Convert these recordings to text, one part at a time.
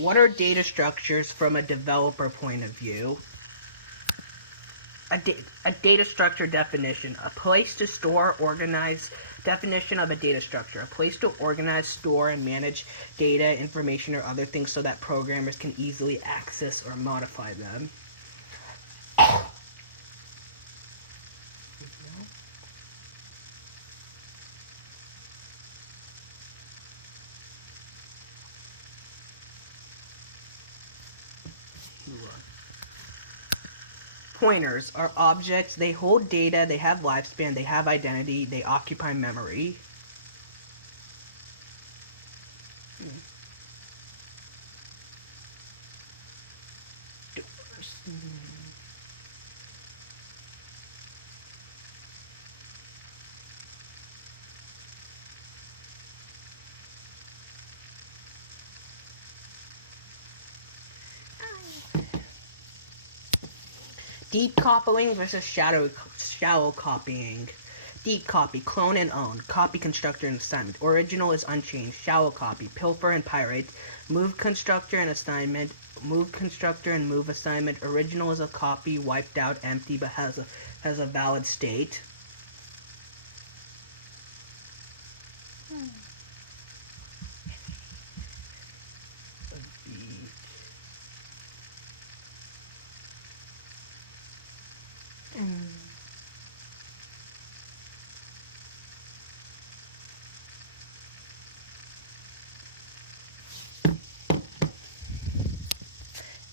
What are data structures from a developer point of view? A data structure definition. A place to store, organize. Definition of a data structure. A place to organize, store, and manage data, information, or other things so that programmers can easily access or modify them. Pointers are objects. They hold data, they have lifespan, they have identity, they occupy memory. Deep copying versus shallow copying. Deep copy, clone and own. Copy constructor and assignment. Original is unchanged. Shallow copy, pilfer and pirate. Move constructor and assignment. Move constructor and move assignment. Original is a copy, wiped out, empty, but has a valid state.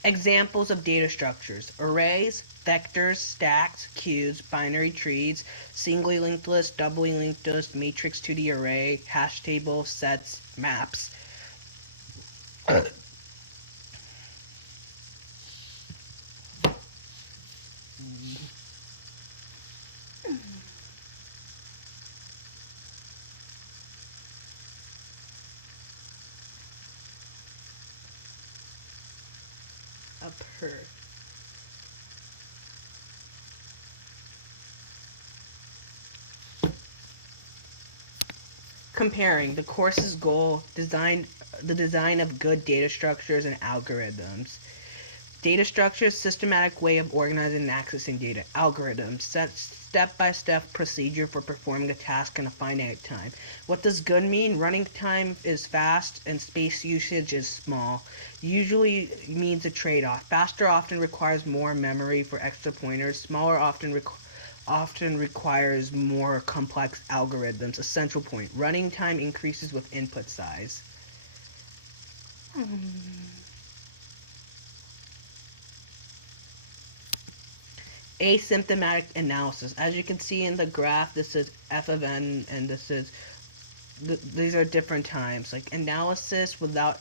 Examples of data structures: arrays, vectors, stacks, queues, binary trees, singly linked list, doubly linked list, matrix 2D array, hash table, sets, maps. A per. Comparing the course's goal, the design of good data structures and algorithms. Data structures, systematic way of organizing and accessing data. Algorithms, step-by-step procedure for performing a task in a finite time. What does good mean? Running time is fast and space usage is small. Usually means a trade-off. Faster often requires more memory for extra pointers. Smaller often requires more complex algorithms. Essential point: running time increases with input size. Asymptomatic analysis. As you can see in the graph, this is f of n, and these are different times. Like analysis without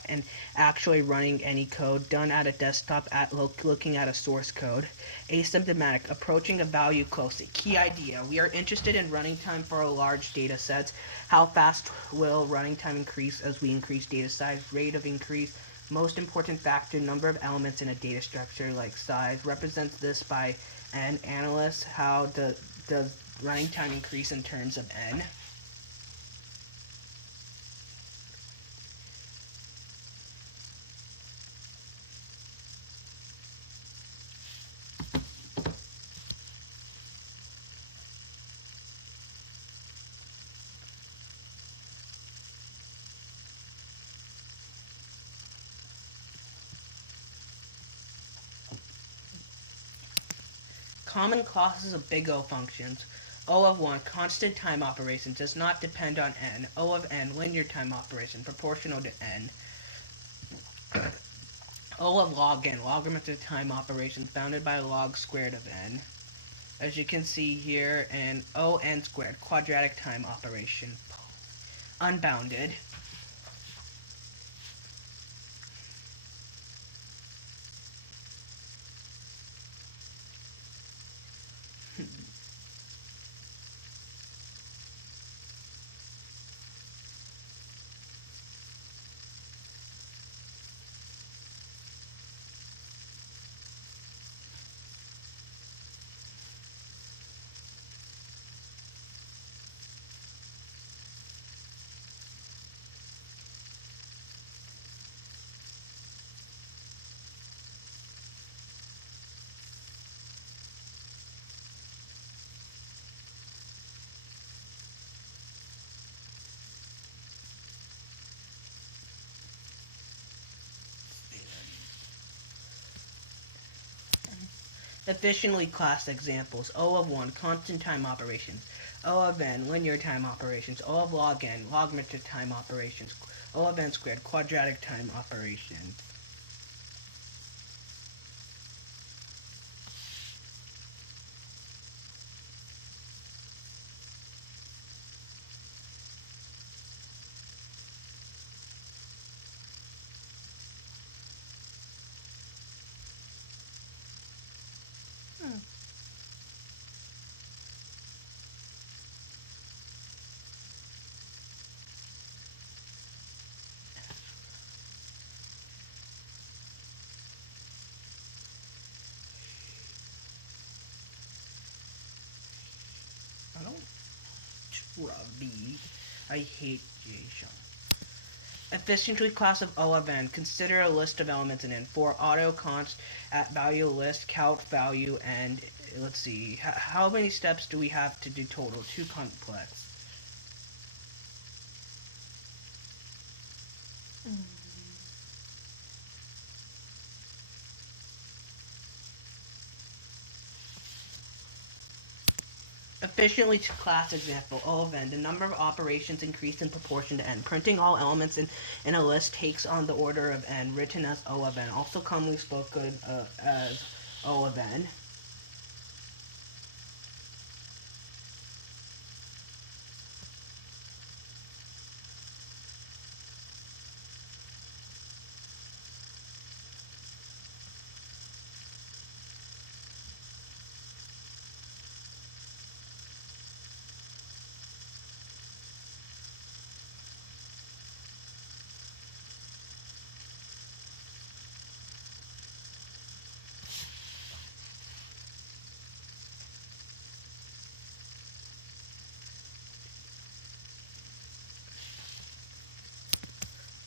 actually running any code, done at a desktop looking at a source code. Asymptomatic, approaching a value closely. Key idea: we are interested in running time for a large data sets. How fast will running time increase as we increase data size? Rate of increase. Most important factor: number of elements in a data structure, like size. Represents this by n. Analyst: how does running time increase in terms of n? Common classes of big O functions. O of 1, constant time operation, does not depend on n. O of n, linear time operation, proportional to n. O of log n, logarithmic time operation, bounded by log squared of n. As you can see here, and O n squared, quadratic time operation, unbounded. Efficiently class examples: O of 1, constant time operations; O of n, linear time operations; O of log n, logarithmic time operations; O of n squared, quadratic time operations. I don't I hate J-Shun. Efficiently class of O of n. Consider a list of elements in n. For auto const at value list, count value, and let's see. How many steps do we have to do total? Too complex. Efficiently to class example, O of n. The number of operations increase in proportion to n. Printing all elements in a list takes on the order of n, written as O of n. Also commonly spoken as O of n.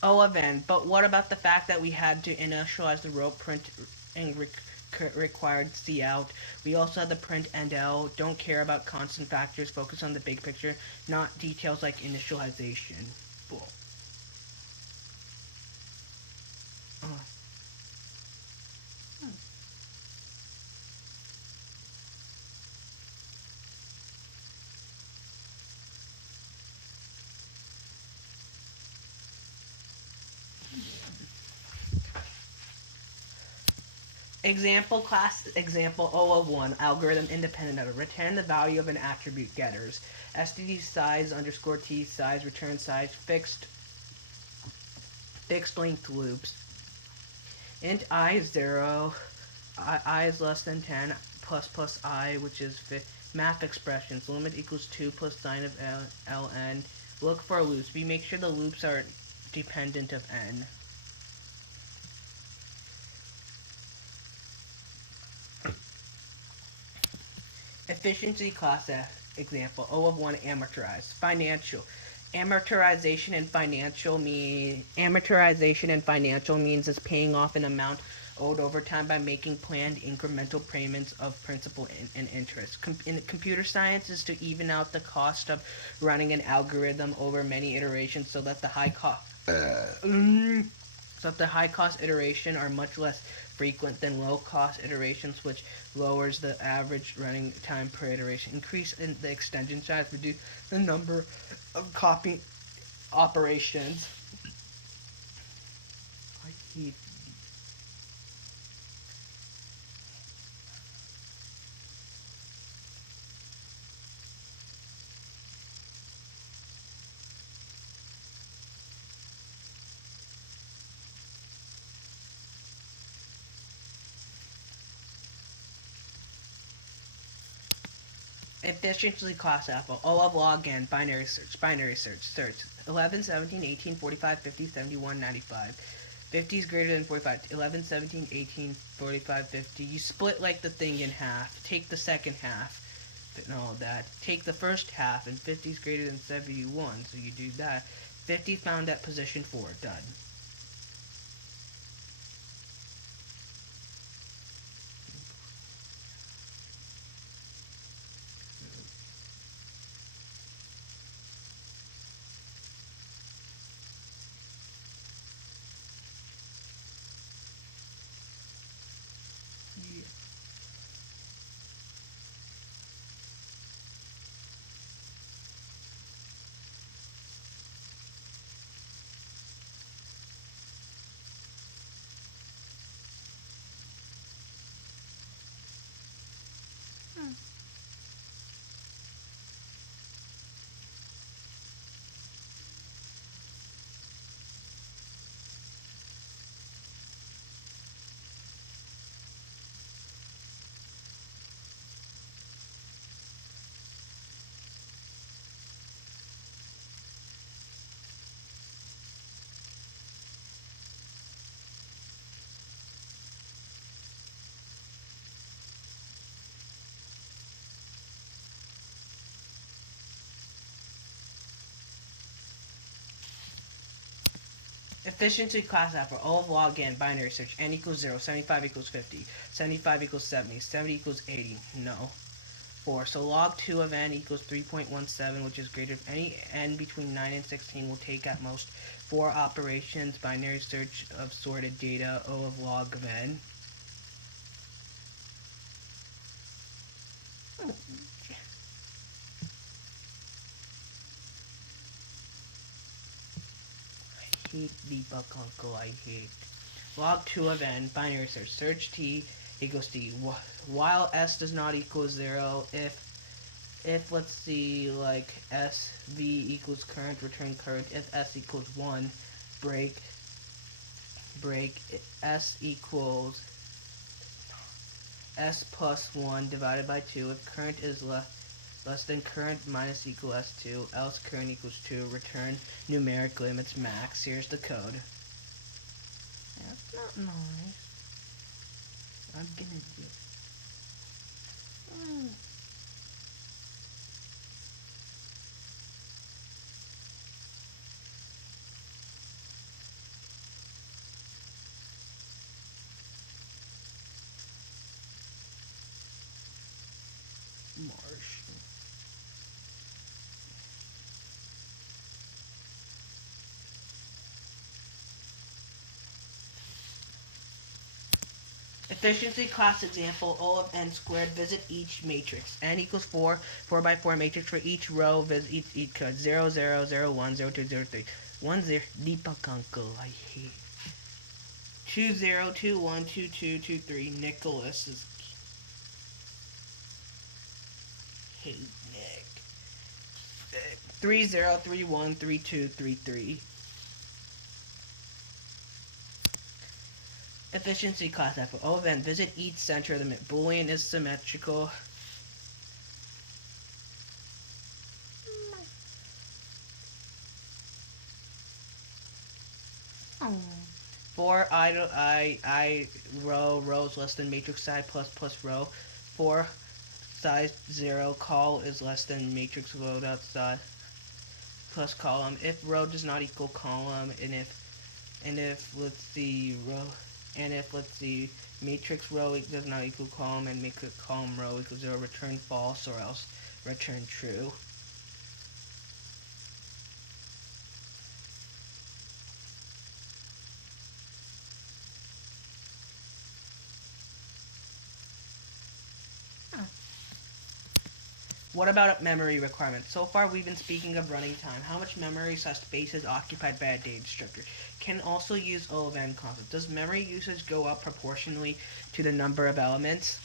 O of n. But what about the fact that we had to initialize the row print and required cout? We also had the print end L. Don't care about constant factors. Focus on the big picture, not details like initialization. Bull. Example class example O of 1 algorithm independent of it. Return the value of an attribute getters. std size underscore t size return size fixed length loops. Int I is 0, I is less than 10, plus I, which is math expressions. Limit equals 2 plus sine of ln. Look for loops. We make sure the loops are dependent of n. Efficiency class example, O of 1 amortized. Financial. Amortization and financial means is paying off an amount owed over time by making planned incremental payments of principal and interest. In computer science is to even out the cost of running an algorithm over many iterations so that the high cost iteration are much less frequent than low cost iterations, which lowers the average running time per iteration. Increase in the extension size, reduce the number of copy operations. I hate. Efficiency class apple. O of log n. Binary search. Search. 11, 17, 18, 45, 50, 71, 95. 50 is greater than 45. 11, 17, 18, 45, 50. You split like the thing in half. Take the second half and all that. Take the first half, and 50 is greater than 71. So you do that. 50 found at position 4. Done. Yeah. Efficiency class out for O of log n binary search. N equals 0, 75 equals 50, 75 equals 70, 70 equals 80. No. 4. So log 2 of n equals 3.17, which is greater than any n between 9 and 16 will take at most 4 operations. Binary search of sorted data. O of log of n. I hate debug uncle. I hate. Log 2 of n, binary search. Search t equals t. While s does not equal 0, if let's see, like sv equals current, return current. If s equals 1, break s equals s plus 1 divided by 2. If current is less than current minus equal s2, else current equals 2, return numeric limits max. Here's the code. That's not nice. I'm gonna do Marshall. Efficiency class example, O of n squared. Visit each matrix. N equals 4, 4 by 4 matrix for each row. Visit each code. 0, 0, 0, 1, 0, 2, 0, 3. 1, 0. Deepak uncle, I hate. 2, 0, 2, 1, 2, 2, 2, 3. Nicholas is. Hate Nick. 3, 0, 3, 1, 3, 2, 3, 3. Efficiency class F. O of n. Visit each center of the Boolean is symmetrical. For I rows less than matrix size plus row. For size 0 col is less than matrix load outside plus column. If row does not equal column, and if let's see matrix row does not equal column and matrix column row equals 0, return false or else return true. What about memory requirements? So far we've been speaking of running time. How much memory space is occupied by a data structure? Can also use O of n concept. Does memory usage go up proportionally to the number of elements?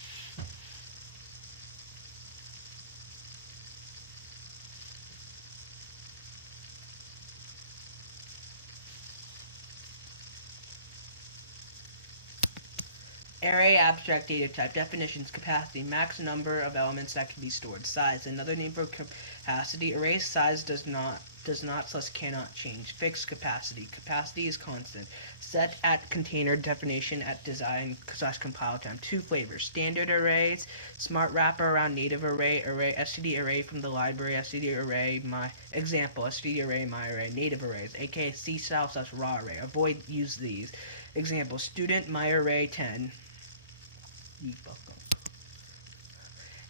Array abstract data type. Definitions: capacity, max number of elements that can be stored. Size, another name for capacity. Array size does not / cannot change. Fixed capacity. Capacity is constant. Set at container. Definition at design / compile time. 2 flavors: standard arrays, smart wrapper around native array, std array from the library, std array my example, std array my array, native arrays, aka C style / raw array. Avoid use these. Example: student my array 10.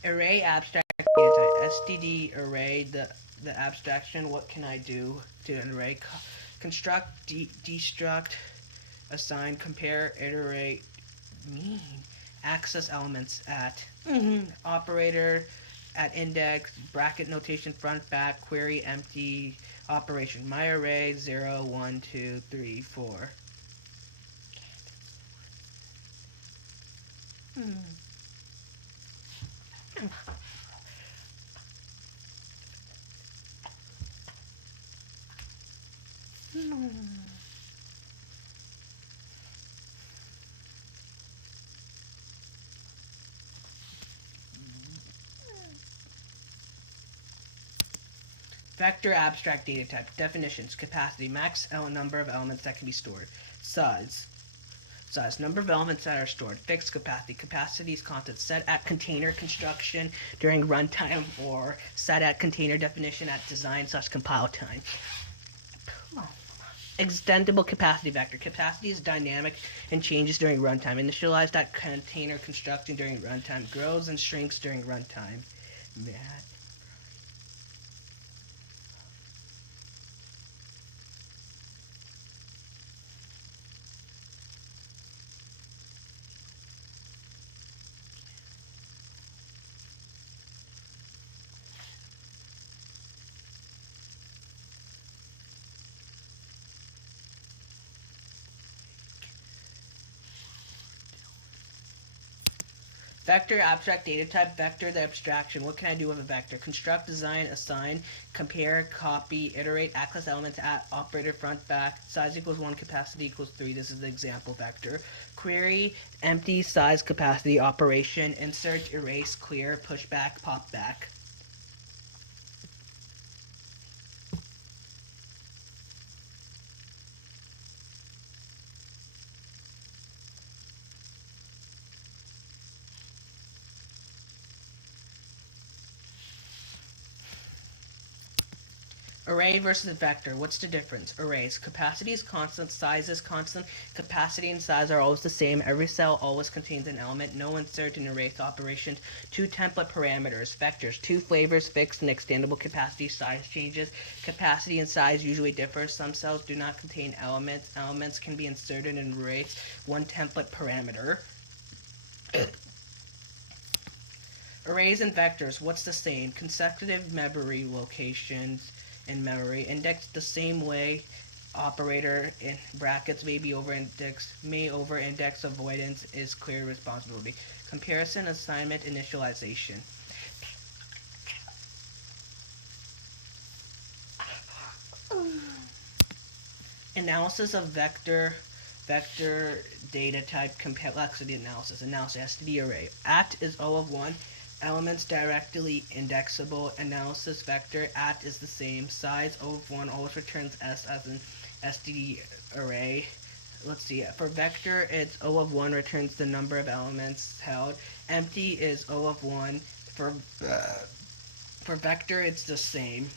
Array abstract data type. Std array the abstraction. What can I do to an array? Construct, destruct, assign, compare, iterate, mean, access elements at operator at index, bracket notation, front, back, query, empty, operation. My array 0, 1, 2, 3, 4. No. Vector abstract data type. Definitions: capacity, max number of elements that can be stored. Size, number of elements that are stored. Fixed capacity, capacity is constant. Set at container construction during runtime or set at container definition at design / compile time. Extendable capacity vector. Capacity is dynamic and changes during runtime. Initialized at container construction during runtime. Grows and shrinks during runtime. Vector, abstract data type. Vector, the abstraction. What can I do with a vector? Construct, design, assign, compare, copy, iterate, access elements, at, operator, front, back, size equals 1, capacity equals 3. This is the example vector. Query, empty, size, capacity, operation, insert, erase, clear, pushback, pop back. Array versus vector. What's the difference? Arrays. Capacity is constant, size is constant. Capacity and size are always the same. Every cell always contains an element. No insert and erase operations. 2 template parameters. Vectors. 2 flavors, fixed and extendable capacity, size changes. Capacity and size usually differ. Some cells do not contain elements. Elements can be inserted and erased. 1 template parameter. Arrays and vectors. What's the same? Consecutive memory locations in memory, indexed the same way. Operator in brackets may be over-indexed, may over-index. Avoidance is clear responsibility. Comparison, assignment, initialization. Analysis of vector data type complexity analysis. STD array. At is O of 1. Elements directly indexable. Analysis vector. At is the same. Size O of 1 always returns S as an STD array. Let's see. For vector, it's O of 1 returns the number of elements held. Empty is O of 1. For vector, it's the same.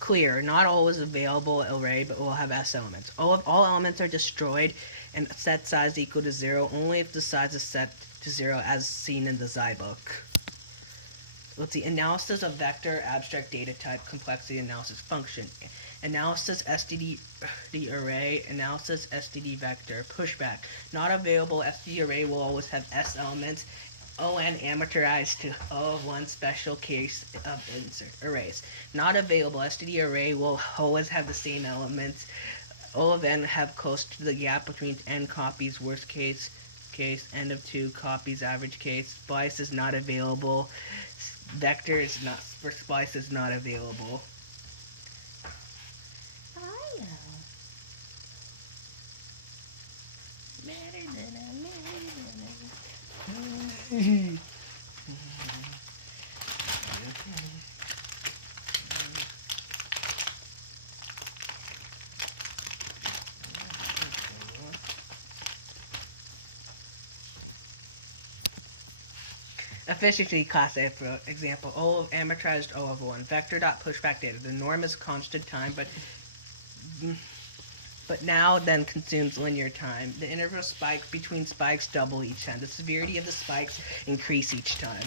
Clear, not always available array, but will have S elements. All elements are destroyed and set size equal to 0 only if the size is set to 0 as seen in the Zybook. Let's see, analysis of vector, abstract data type, complexity analysis, function. Analysis STD array, analysis STD vector, pushback. Not available STD array will always have S elements. ON amortized to O of 1 special case of insert arrays. Not available STD array will always have the same elements. O of n have close to the gap between n copies, worst case, n of 2 copies, average case. Splice is not available. Vector is not, for splice is not available. Efficiency class A, for example, O of amortized O of 1. Vector dot pushback data. The norm is constant time, but now then consumes linear time. The interval spike between spikes double each time. The severity of the spikes increase each time.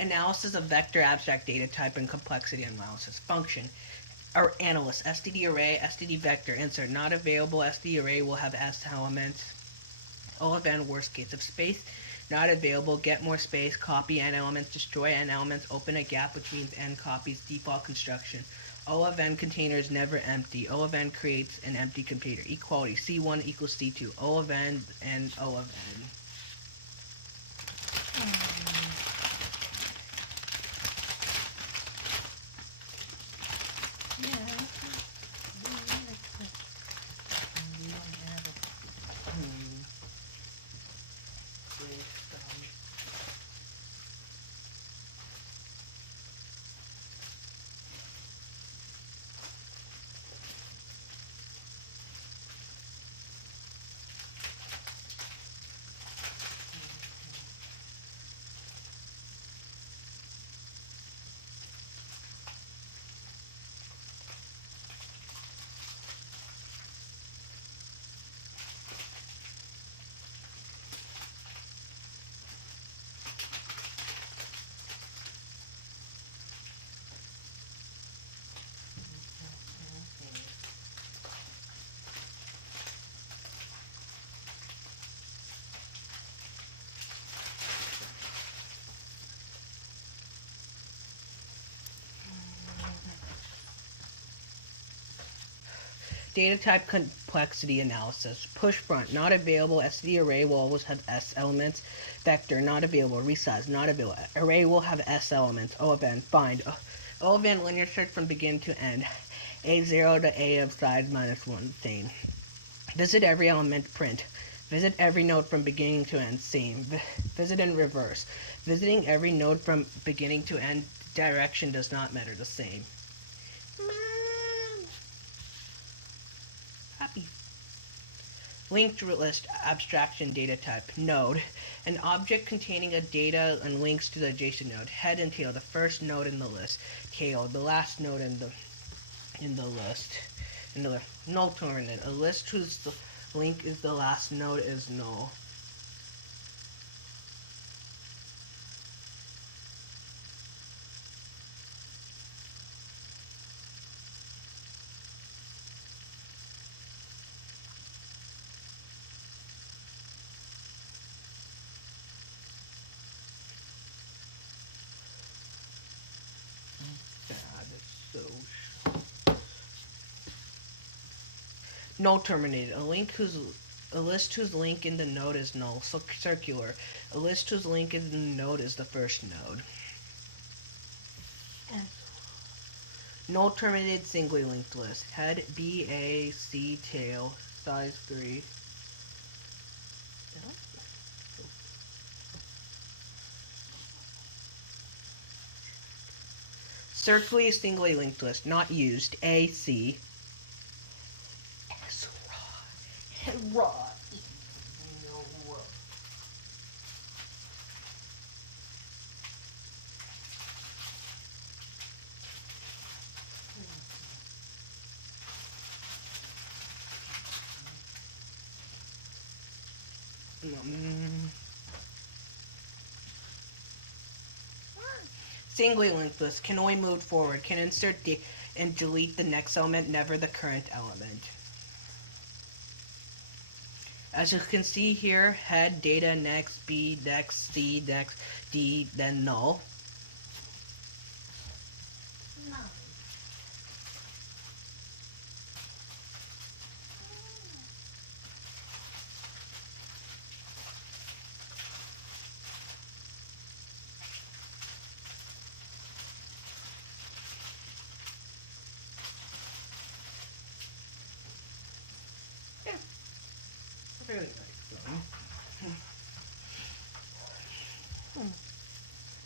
Analysis of vector, abstract data type, and complexity analysis. Function. Or analyst. STD array, STD vector. Insert. Not available. STD array will have S elements. O of n, worst case. If space not available, get more space. Copy n elements. Destroy n elements. Open a gap between n copies. Default construction. O of n container is never empty. O of n creates an empty container. Equality. C1 equals C2. O of n and O of n. Data type complexity analysis. Push front, not available. SD array will always have S elements. Vector, not available. Resize, not available. Array will have S elements. O of n, find. O of n, linear search from begin to end. A0 to A of size minus 1, same. Visit every element, print. Visit every node from beginning to end, same. Visit in reverse. Visiting every node from beginning to end, direction does not matter, the same. Happy. Linked list abstraction data type node, an object containing a data and links to the adjacent node. Head and tail, the first node in the list. Tail, the last node in the list. Null terminate, a list whose link is the last node is null. Null terminated. A list whose link in the node is null. Circular. A list whose link in the node is the first node. Null terminated singly linked list. Head B A C tail size 3. Circularly singly linked list not used. A C. Raw. Singly linked list can only move forward, can insert and delete the next element, never the current element. As you can see here, head, data, next, B, next, C, next, D, then null. Really nice.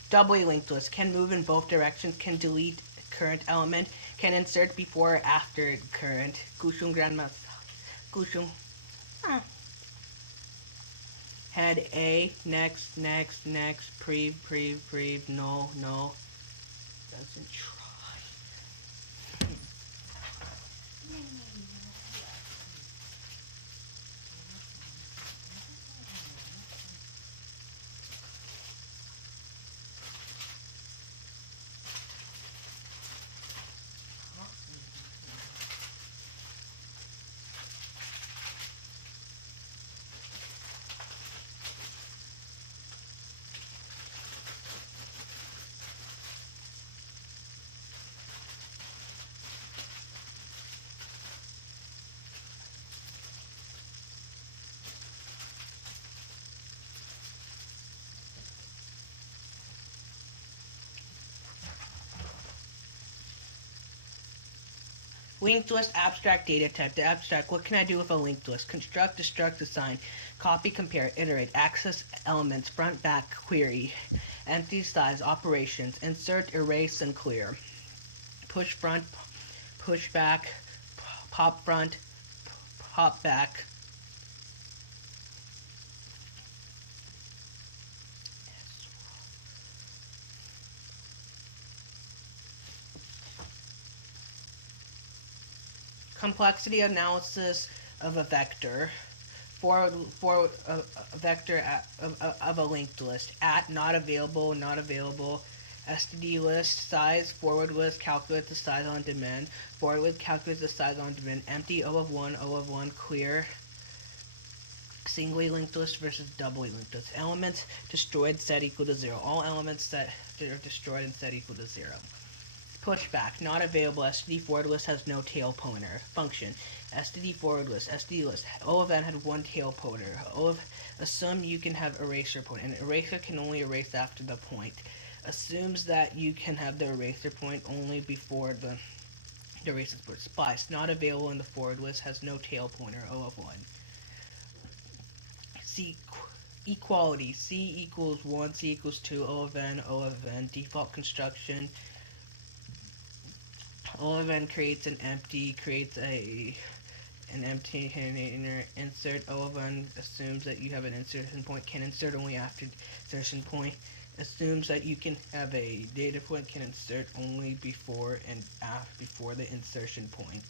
Doubly linked list can move in both directions, can delete current element, can insert before or after current. Gushung grandma. Gushung. Head A, next, prev, no. Doesn't try. Linked list, abstract data type. The abstract, what can I do with a linked list? Construct, destruct, assign, copy, compare, iterate, access elements, front, back, query, empty size, operations, insert, erase, and clear. Push front, push back, pop front, pop back. Complexity analysis of a vector. For a vector of a linked list. At, not available, not available. STD list, size, forward list, calculate the size on demand. Forward list, calculate the size on demand. Empty, O of 1, clear. Singly linked list versus doubly linked list. Elements destroyed, set equal to 0. All elements that are destroyed and set equal to 0. Pushback, not available. STD forward list has no tail pointer. Function, STD forward list, STD list. O of n had one tail pointer. Assume you can have eraser point. An eraser can only erase after the point. Assumes that you can have the eraser point only before the eraser point. Splice, not available in the forward list, has no tail pointer. O of 1. C equality, C equals 1, C equals 2, O of n, O of n. Default construction. O of n creates an empty container. Insert. O of n assumes that you have an insertion point, can insert only after insertion point. Assumes that you can have a data point, can insert only before and before the insertion point.